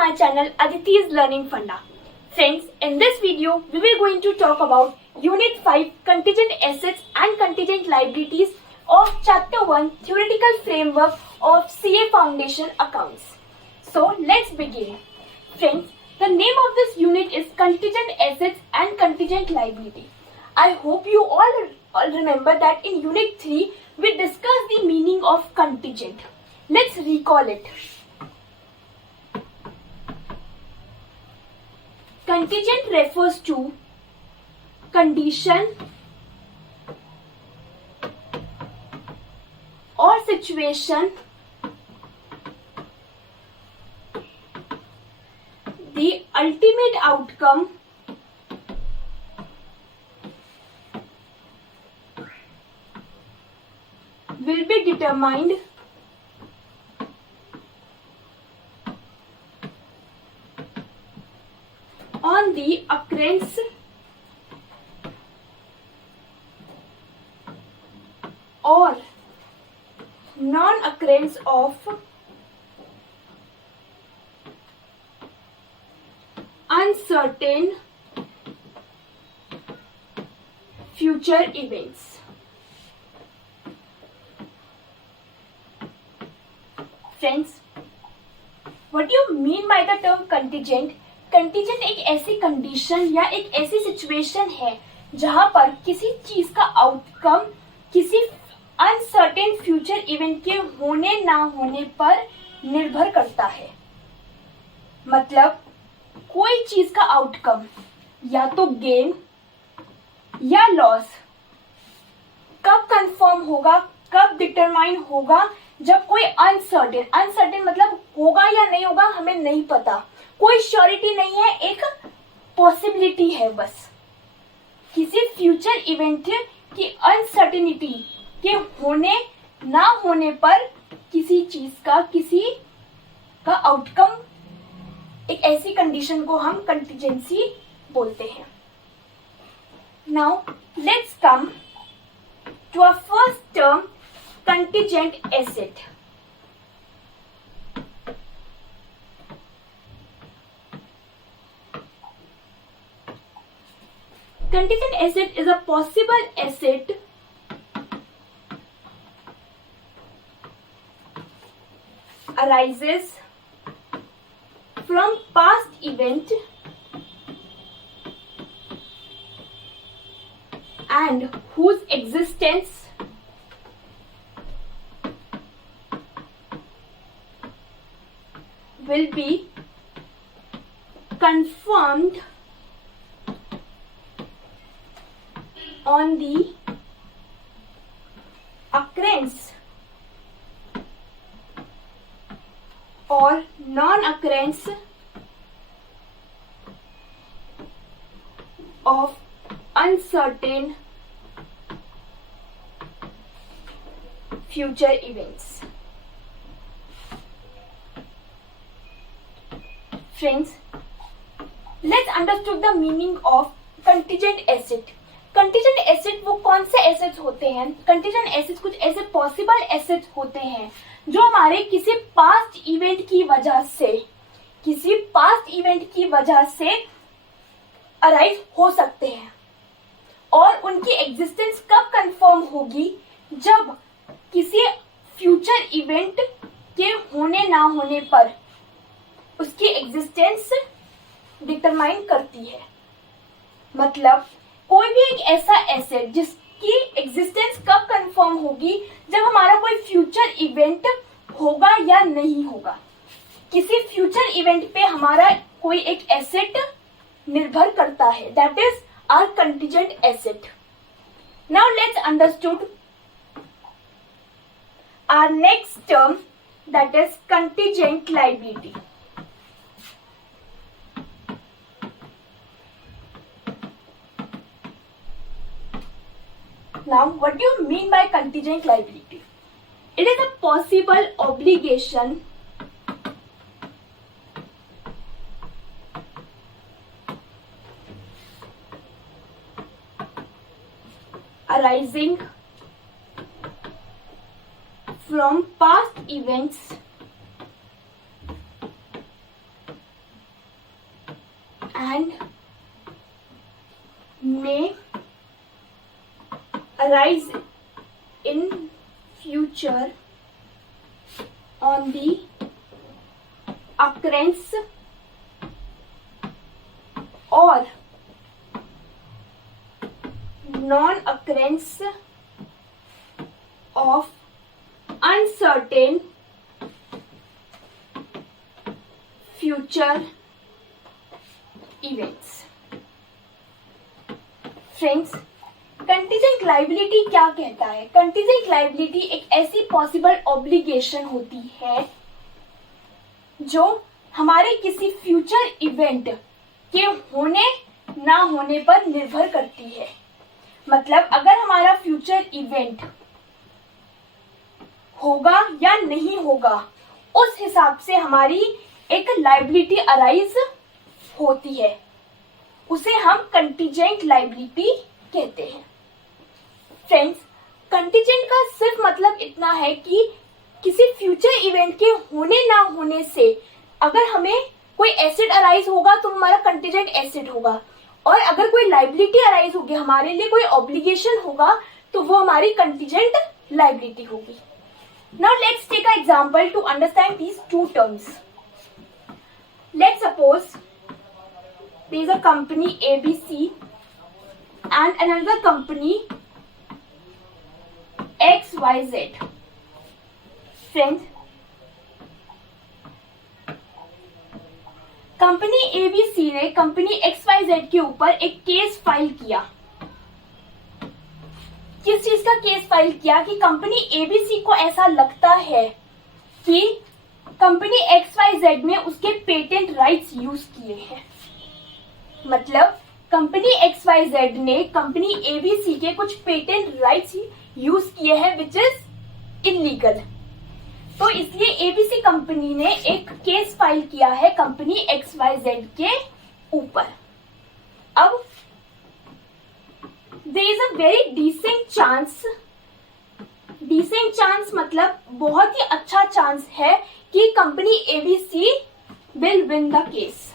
my channel Aditi's Learning Funda. Friends, in this video, we will going to talk about Unit 5 Contingent Assets and Contingent Liabilities of Chapter 1 Theoretical Framework of CA Foundation Accounts. So, let's begin. Friends, the name of this unit is Contingent Assets and Contingent Liability. I hope you all remember that in Unit 3, we discussed the meaning of contingent. Let's recall it. Contingent refers to condition or situation, the ultimate outcome will be determined on the occurrence or non-occurrence of uncertain future events. Friends, what do you mean by the term contingent? Contingent एक ऐसी condition या एक ऐसी situation है जहां पर किसी चीज का आउटकम किसी अनसर्टेन फ्यूचर इवेंट के होने ना होने पर निर्भर करता है। मतलब कोई चीज का आउटकम या तो गेन या लॉस कब कंफर्म होगा, कब डिटरमाइन होगा, जब कोई अनसर्टेन मतलब होगा या नहीं होगा हमें नहीं पता, कोई श्योरिटी नहीं है, एक पॉसिबिलिटी है बस। किसी फ्यूचर इवेंट की अनसर्टेनिटी के होने ना होने पर किसी चीज का आउटकम, एक ऐसी कंडीशन को हम कंटीजेंसी बोलते हैं। Now let's come to a first term, contingent asset. Contingent asset is a possible asset arises from past event and whose existence will be confirmed on the occurrence or non-occurrence of uncertain future events. Friends, let's understand the meaning of contingent asset. Contingent asset वो कौन से assets होते हैं? Contingent assets कुछ ऐसे possible assets होते हैं जो हमारे किसी पास्ट इवेंट की वजह से अराइज हो सकते हैं और उनकी एग्जिस्टेंस कब कंफर्म होगी, जब किसी फ्यूचर इवेंट के होने ना होने पर उसकी एग्जिस्टेंस डिटरमाइन करती है। मतलब कोई भी एक ऐसा एसेट जिसकी एग्जिस्टेंस कब कंफर्म होगी, जब हमारा कोई फ्यूचर इवेंट होगा या नहीं होगा। किसी फ्यूचर इवेंट पे हमारा कोई एक एसेट निर्भर करता है, that is our contingent asset. Now let's understood our next term, that is contingent liability. Now, what do you mean by contingent liability? It is a possible obligation arising from past events and may arise in future on the occurrence or non-occurrence of uncertain future events. Friends, contingent liability क्या कहता है? Contingent liability एक ऐसी possible obligation होती है जो हमारे किसी फ्यूचर इवेंट के होने ना होने पर निर्भर करती है। मतलब अगर हमारा फ्यूचर इवेंट होगा या नहीं होगा, उस हिसाब से हमारी एक लायबिलिटी अराइज होती है, उसे हम कंटीजेंट लायबिलिटी कहते हैं। फ्रेंड्स, कंटीजेंट का सिर्फ मतलब इतना है कि किसी फ्यूचर इवेंट के होने ना होने से अगर हमें कोई एसेट अराइज होगा तो हमारा कंटीजेंट एसेट होगा, और अगर कोई लायबिलिटी अराइज होगी, हमारे लिए कोई ऑब्लिगेशन होगा, तो वो हमारी कंटीजेंट लायबिलिटी होगी। Now let's take a example to understand these two terms. Let's suppose there is a company ABC and another company XYZ. Friends, company ABC ने कंपनी XYZ के ऊपर एक केस फाइल किया। किस चीज का केस फाइल किया? कि कंपनी ABC को ऐसा लगता है कि कंपनी XYZ ने उसके पेटेंट राइट्स यूज किए हैं। मतलब कंपनी XYZ ने कंपनी ABC के कुछ पेटेंट राइट्स यूज किए हैं विच इज इलीगल। तो इसलिए ABC कंपनी ने एक केस फाइल किया है कंपनी XYZ के ऊपर। अब there is a very decent chance मतलब बहुत ही अच्छा चांस है कि company ABC will win the case.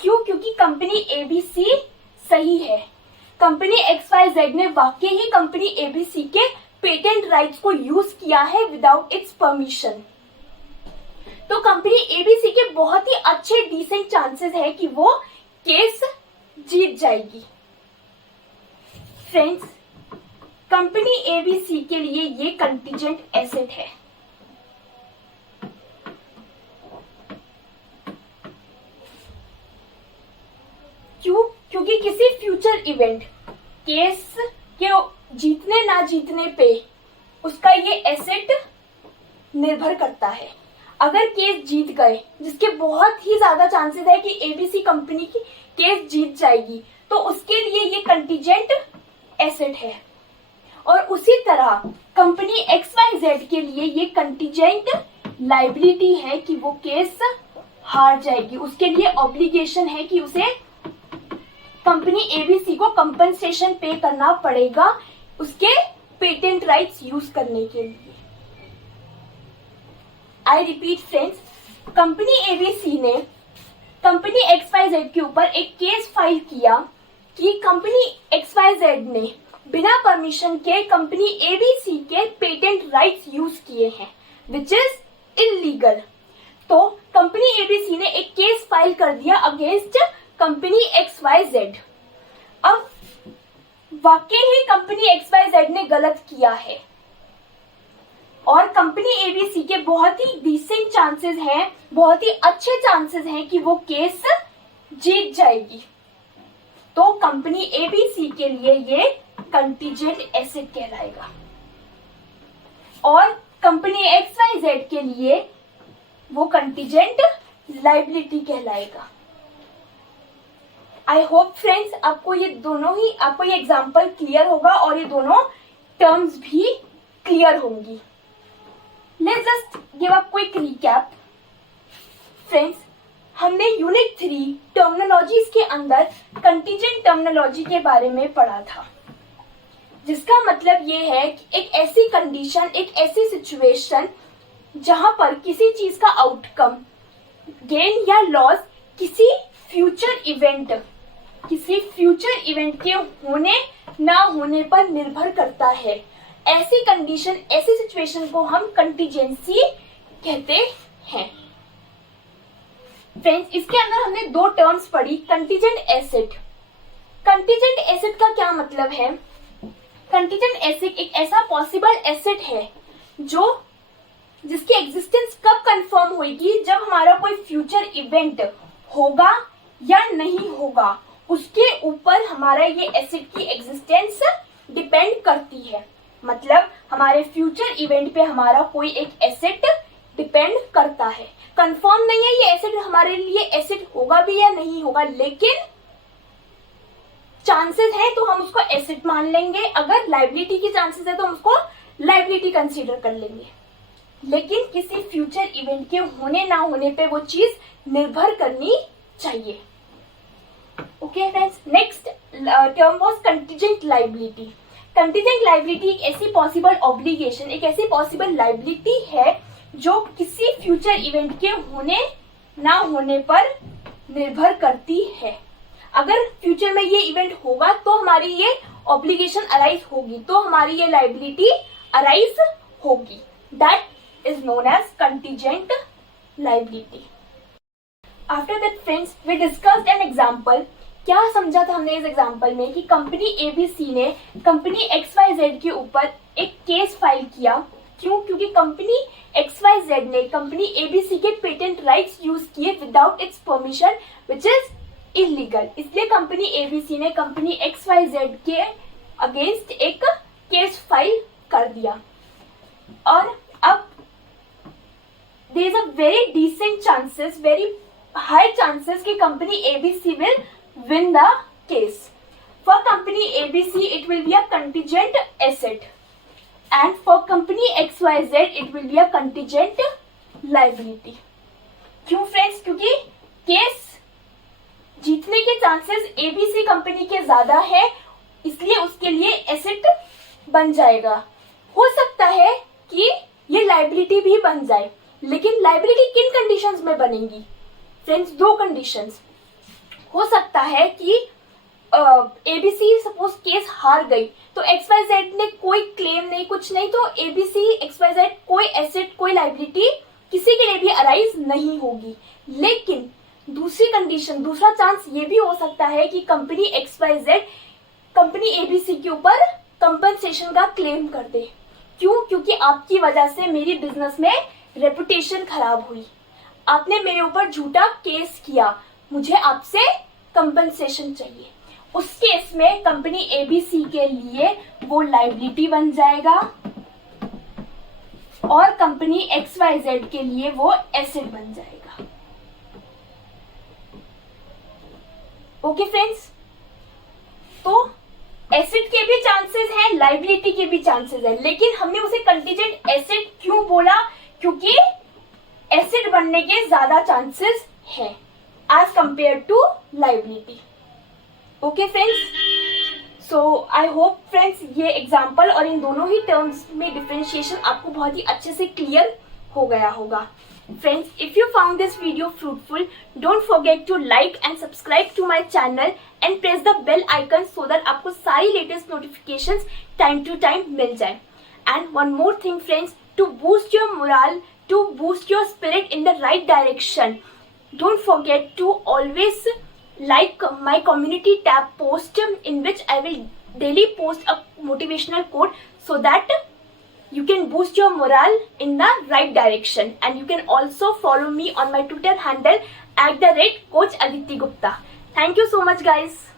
क्यों? क्योंकि कंपनी ABC सही है। कंपनी XYZ ने वाकई ही कंपनी ABC के पेटेंट राइट्स को यूज किया है विदाउट इट्स परमिशन। तो कंपनी ABC के बहुत ही अच्छे डिसेंट चांसेस है कि वो केस जीत जाएगी। फ्रेंड्स, कंपनी ABC के लिए ये कंटीजेंट एसेट है। क्यों? क्योंकि किसी फ्यूचर इवेंट केस के जीतने ना जीतने पे उसका ये एसेट निर्भर करता है। अगर केस जीत गए, जिसके बहुत ही ज्यादा चांसेस है कि ABC कंपनी की केस जीत जाएगी, तो उसके लिए ये कंटीजेंट एसेट है। और उसी तरह कंपनी XYZ के लिए ये कंटीजेंट लायबिलिटी है कि वो केस हार जाएगी। उसके लिए ऑब्लिगेशन है कि उसे कंपनी ABC को कंपनसेशन पे करना पड़ेगा उसके पेटेंट राइट्स यूज करने के लिए। I repeat friends, company ABC ने कंपनी XYZ के ऊपर एक केस फाइल किया कि कंपनी XYZ ने बिना परमिशन के कंपनी ABC के पेटेंट राइट्स यूज किए हैं विच इज इलीगल। तो कंपनी ABC ने एक केस फाइल कर दिया अगेंस्ट कंपनी XYZ। अब वाकई ही कंपनी XYZ ने गलत किया है और कंपनी ABC के बहुत ही डिसेंट चांसेस हैं, बहुत ही अच्छे चांसेस हैं कि वो केस जीत जाएगी। तो कंपनी ABC के लिए ये कंटीजेंट एसेट कहलाएगा और कंपनी XYZ के लिए वो कंटीजेंट लायबिलिटी कहलाएगा। आई होप फ्रेंड्स आपको ये एग्जाम्पल क्लियर होगा और ये दोनों टर्म्स भी क्लियर होंगी। Let's just give a quick recap. Friends, हमने यूनिट 3 टर्मिनोलॉजीज के अंदर कंटीजेंट टर्मिनोलॉजी के बारे में पढ़ा था, जिसका मतलब ये है कि एक ऐसी कंडीशन, एक ऐसी सिचुएशन जहां पर किसी चीज का आउटकम गेन या लॉस किसी फ्यूचर इवेंट के होने ना होने पर निर्भर करता है। ऐसी कंडीशन, ऐसी सिचुएशन को हम कंटीजेंसी कहते हैं। फ्रेंड्स, इसके अंदर हमने दो टर्म्स पढ़ी, कंटीजेंट एसेट। कंटीजेंट एसेट का क्या मतलब है? कंटीजेंट एसेट एक ऐसा पॉसिबल एसेट है जिसकी एग्जिस्टेंस कब कंफर्म होगी, जब हमारा कोई फ्यूचर इवेंट होगा या नहीं होगा, उसके ऊपर हमारा ये एसेट की एग्जिस्टेंस डिपेंड करती है। मतलब हमारे फ्यूचर इवेंट पे हमारा कोई एक एसेट डिपेंड करता है। कंफर्म नहीं है ये एसेट हमारे लिए एसेट होगा भी या नहीं होगा, लेकिन चांसेस है तो हम उसको एसेट मान लेंगे। अगर लायबिलिटी की चांसेस है तो हम उसको लायबिलिटी कंसीडर कर लेंगे। लेकिन किसी फ्यूचर इवेंट के होने ना होने पे वो चीज निर्भर करनी चाहिए। Okay friends, next term was contingent liability. Contingent liability एक ऐसी पॉसिबल ऑब्लिगेशन, एक ऐसी पॉसिबल लायबिलिटी है जो किसी फ्यूचर इवेंट के होने ना होने पर निर्भर करती है। अगर फ्यूचर में ये इवेंट होगा तो हमारी ये ऑब्लिगेशन अराइज होगी, तो हमारी ये लायबिलिटी अराइज होगी। That is known as contingent liability. After that friends, we discussed an example. क्या समझा था हमने इस एग्जाम्पल में कि कंपनी ABC ने कंपनी XYZ के ऊपर एक केस फाइल किया। क्यों? क्योंकि कंपनी XYZ ने कंपनी ABC के पेटेंट राइट्स यूज किए without its permission, which is illegal. इसलिए कंपनी ABC ने कंपनी XYZ के अगेंस्ट एक केस फाइल कर दिया। और अब there is a very decent chances, very high chances कि company ABC will win the case. For company ABC, it will be a contingent asset, and for company XYZ, it will be a contingent liability. क्यों friends? क्योंकि case जीतने के chances ABC company के ज्यादा है, इसलिए उसके लिए एसेट बन जाएगा। हो सकता है कि ये लायबिलिटी भी बन जाए, लेकिन लायबिलिटी किन कंडीशंस में बनेगी फ्रेंड्स? दो कंडीशंस। हो सकता है कि ABC सपोज केस हार गई तो XYZ ने कोई क्लेम नहीं, कुछ नहीं, तो ABC XYZ कोई एसेट, कोई लायबिलिटी किसी के लिए भी अराइज नहीं होगी। लेकिन दूसरी कंडीशन, दूसरा चांस ये भी हो सकता है कि कंपनी XYZ कंपनी ABC के ऊपर कंपनसेशन का क्लेम कर दे। क्यों? क्योंकि आपकी वजह से मेरी बिजनेस में रेपुटेशन खराब हुई, आपने मेरे ऊपर झूठा केस किया, मुझे आपसे कंपनसेशन चाहिए। उस केस में कंपनी ABC के लिए वो लायबिलिटी बन जाएगा और कंपनी XYZ के लिए वो एसेट बन जाएगा। ओके फ्रेंड्स, तो एसेट के भी चांसेस हैं, लायबिलिटी के भी चांसेस हैं, लेकिन हमने उसे कंटीजेंट एसेट क्यों बोला? क्योंकि एसेट बनने के ज्यादा चांसेस हैं as compare to liability. Okay friends, so I hope friends ये एग्जांपल और इन दोनों ही टर्म्स में डिफरेंशिएशन आपको बहुत ही अच्छे से क्लियर हो गया होगा। Friends, if you found this video fruitful, don't forget to like and subscribe to my channel and press the bell icon so that आपको सारी latest notifications time to time मिल जाए। And one more thing friends, to boost your morale, to boost your spirit in the right direction, don't forget to always like my community tab post in which I will daily post a motivational quote so that you can boost your morale in the right direction. And you can also follow me on my Twitter handle @coach Aditi Gupta. Thank you so much guys.